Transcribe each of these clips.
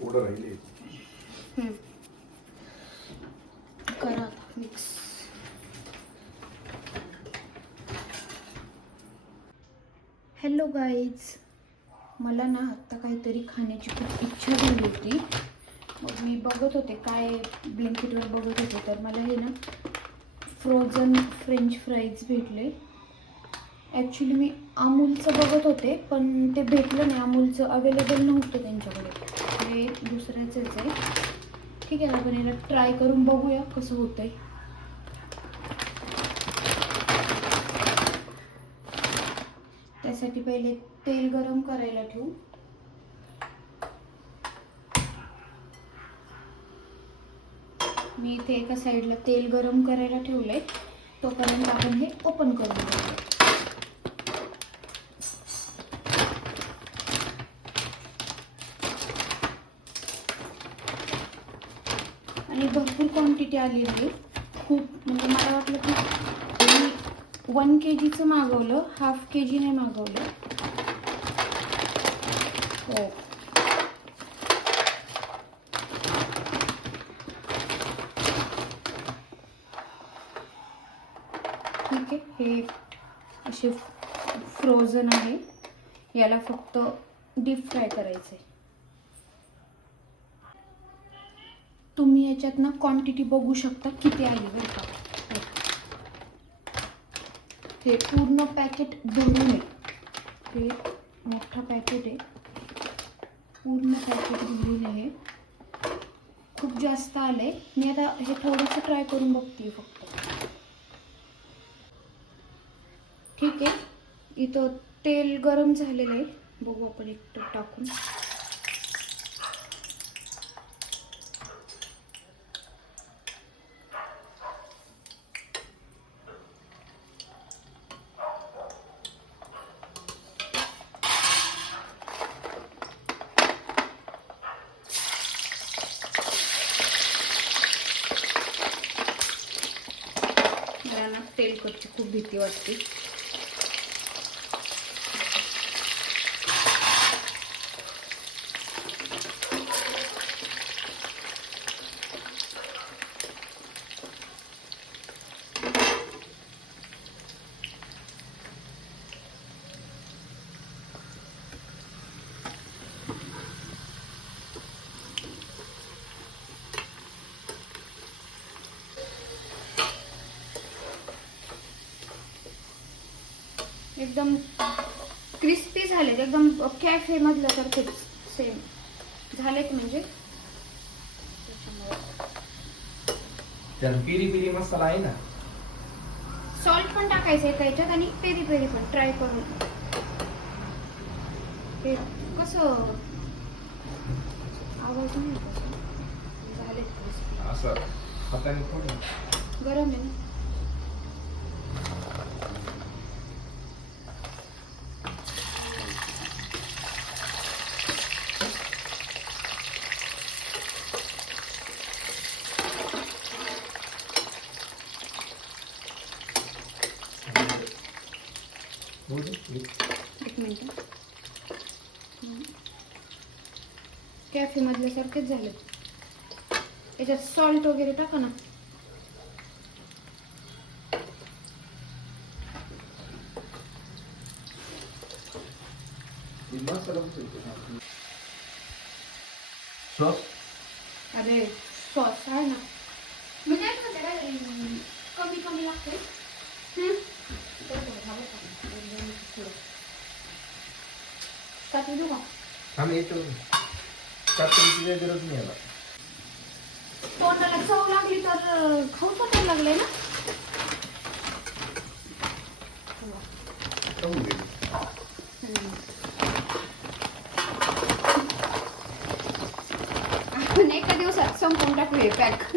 थोडं राहिले. करा मिक्स. हॅलो गाईज, मला ना आत्ता काहीतरी खाण्याची खूप इच्छा झाली होती. मग मी बघत होते काय ब्लिंकिटवर बघत होते, तर मला हे ना फ्रोझन फ्रेंच फ्राईज भेटले. ॲक्च्युली मी अमूलचं बघत होते पण ते भेटलं नाही, अमूलचं अवेलेबल नव्हतं त्यांच्याकडे, हे दुसऱ्याचंच आहे. ठीक आहे, आपण याला ट्राय करून बघूया कसं होतंय. त्यासाठी पहिले तेल गरम करायला ठेवू. मी इथे एका साईडला तेल गरम करायला ठेवलंय, तोपर्यंत आपण हे ओपन करून घेऊ. आणि भरपूर क्वांटिटी आली आहे, खूप. म्हणजे मला वाटलं की मी 1 kgचं मागवलं, ½ kg नाही मागवलं. हो, ठीक आहे. हे असे फ्रोझन आहे, याला फक्त डीप फ्राय करायचं आहे. तुम्ही याच्यात ना क्वांटिटी बघू शकता किती आली बरं का. हे पूर्ण पॅकेट भरून आहे, हे मोठं पॅकेट आहे, पूर्ण पॅकेट भरून आहे. खूप जास्त आलंय. मी आता हे थोडंसं ट्राय करून बघते फक्त. ठीक आहे, इथं तेल गरम झालेलं आहे, बघू आपण एक टाकून. मला ना तेलकटची खूप भीती वाटते. एकदम क्रिस्पी झालेत, एकदम कॅफे मधल्या सारखेच सेम झालेत. म्हणजे त्याला पिरी पिरी मसाला आहे ना, सॉल्ट पण टाकायचं आहे त्याच्यात आणि पेरी पेरी पण ट्राय करून. हे कसं आवाज नाही कसं झालेत क्रिस्पी. असं हाताने थोडं गरम आहे ना. एक मिनिट, कॅफे मधल्या सारखेच झाले. याच्यात सॉल्ट वगैरे टाका ना. सॉस, अरे सॉस आहे ना. मी काय म्हणते काय कमी कमी लागते. टाकून देऊ का? आम्ही येतो टाकण्याची काही गरज नाही याला. तोंडाला चव लागली तर खाऊ पण लागले ना. आपण एका दिवसात संपवून टाकू हे पॅक.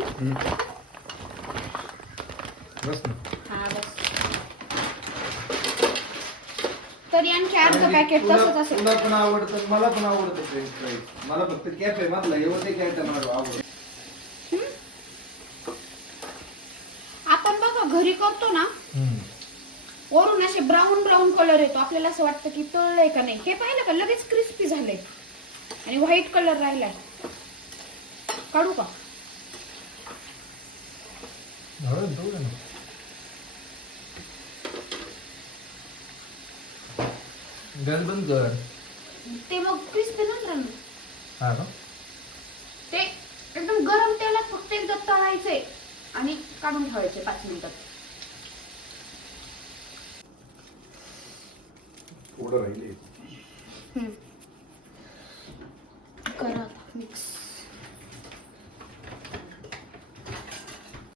बस ना. हा बस. तरी आणखी अर्ध पॅकेट तसंच असेल. तुला पण आवडतं, मला पण आवडतं फ्रेंच फ्राईज. मला फक्त कॅफे मधला एवढे काय टमाटो आवडतं. आपण बघा घरी करतो ना, वरून असे ब्राऊन ब्राऊन कलर येतो, आपल्याला असं वाटतं की तळलंय का नाही. हे पाहिलं का लगेच क्रिस्पी झालंय आणि व्हाईट कलर राहिलाय. काढू का? गॅस बंद कर. ते मग क्रिस्पी नाही राहणार. हा का? ते एकदम गरम तेलात फक्त एकदा तळायचंय आणि काढून ठेवायचे 5 मिनिटात. थोडं राहिले. करा आता मिक्स.